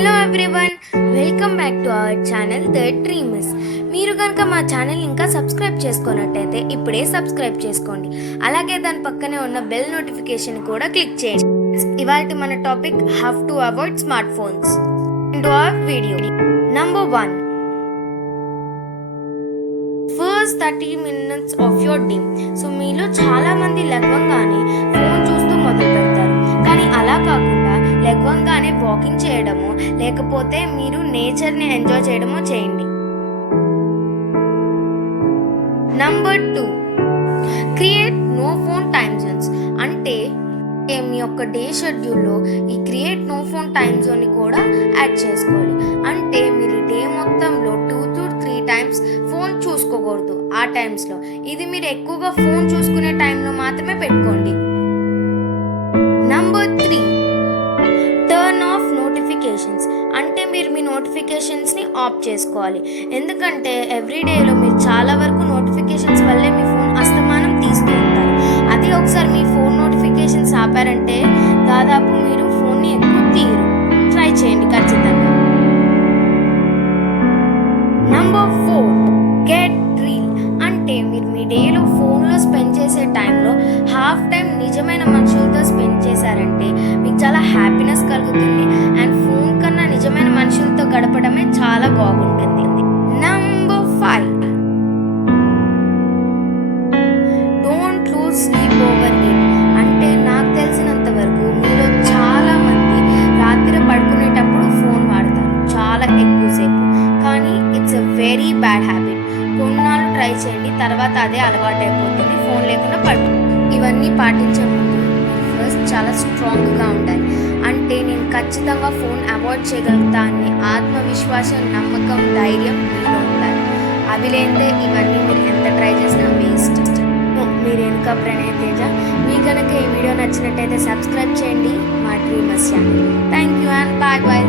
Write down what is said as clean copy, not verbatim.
Hello everyone, welcome back to our channel the dreamers. మీరు కనుక మా ఛానల్ ఇంకా సబ్స్క్రైబ్ చేసుకున్నట్టయితే ఇప్పుడే సబ్స్క్రైబ్ చేసుకోండి. అలాగే దాని పక్కనే ఉన్న బెల్ నోటిఫికేషన్ కూడా క్లిక్ చేయండి. ఇవాళ మన topic how to avoid smart phones. Into hour video. Number 1, first 30 minutes of your day. So మీలో చాలా మంది లెగవంగానే ఫోన్ చూస్తూ మొదలు పెడతారు. కానీ అలా కాకుండా లెగవంగానే వాకింగ్ చేయడమో లేకపోతే మీరు నేచర్ని ఎంజాయ్ చేయడమో చేయండి. Number 2, create no phone time zones. అంటే మీ యొక్క డే షెడ్యూల్లో ఈ క్రియేట్ నో ఫోన్ టైమ్ జోన్ని కూడా యాడ్ చేసుకోవాలి. అంటే మీరు డే మొత్తంలో 2 to 3 times ఫోన్ చూసుకోకూడదు ఆ టైమ్స్లో. ఇది మీరు ఎక్కువగా ఫోన్ చూసుకునే టైంలో మాత్రమే పెట్టుకోండి. Number 3, turn off notifications. అంటే మీరు మీ నోటిఫికేషన్స్ని ఆఫ్ చేసుకోవాలి. ఎందుకంటే ఎవ్రీడేలో మీరు చాలా వరకు నోటిఫికేషన్స్ వల్లే మీ ఫోన్ అస్తమానం తీస్తూ ఉంటారు. అది ఒకసారి మీ ఫోన్ నోటిఫికేషన్స్ ఆపారంటే దాదాపు మీరు ఫోన్ని ఎక్కువ తీయరు. ట్రై చేయండి ఖచ్చితంగా. Number 4, get reel. అంటే మీరు మీ డేలో ఫోన్లో స్పెండ్ చేసే టైంలో హాఫ్ టైం నిజమైన మనుషులతో స్పెండ్ చేశారంటే మీకు చాలా హ్యాపీనెస్ కలుగుతుంది. అండ్ ఫోన్ కన్నా నిజమైన మనుషులతో గడపడమే చాలా బాగుంటుంది. Number 5, don't lose sleep over it. అంటే నాకు తెలిసినంత వరకు మీలో చాలా మంది రాత్రి పడుకునేటప్పుడు ఫోన్ వాడతారు చాలా ఎక్కువసేపు. కానీ it's a very bad habit. కొన్నాళ్ళు ట్రై చేయండి, తర్వాత అదే అలవాటు అయిపోతుంది. ఫోన్ లేకుండా ఇవన్నీ పాటించే ముందు ఫస్ట్ చాలా స్ట్రాంగ్గా ఉండాలి. అంటే నేను ఖచ్చితంగా ఫోన్ అవాయిడ్ చేయగలుగుతా అనే ఆత్మవిశ్వాసం, నమ్మకం, ధైర్యం మీలో ఉండాలి. అవి లేదే ఇవన్నీ మీరు ఎంత ట్రై చేసినా వేస్ట్. మీరు వెనుక ప్రణయ్ తేజ. మీకు కనుక ఈ వీడియో నచ్చినట్టయితే సబ్స్క్రైబ్ చేయండి మా Dreamers channel. Thank you and bye bye.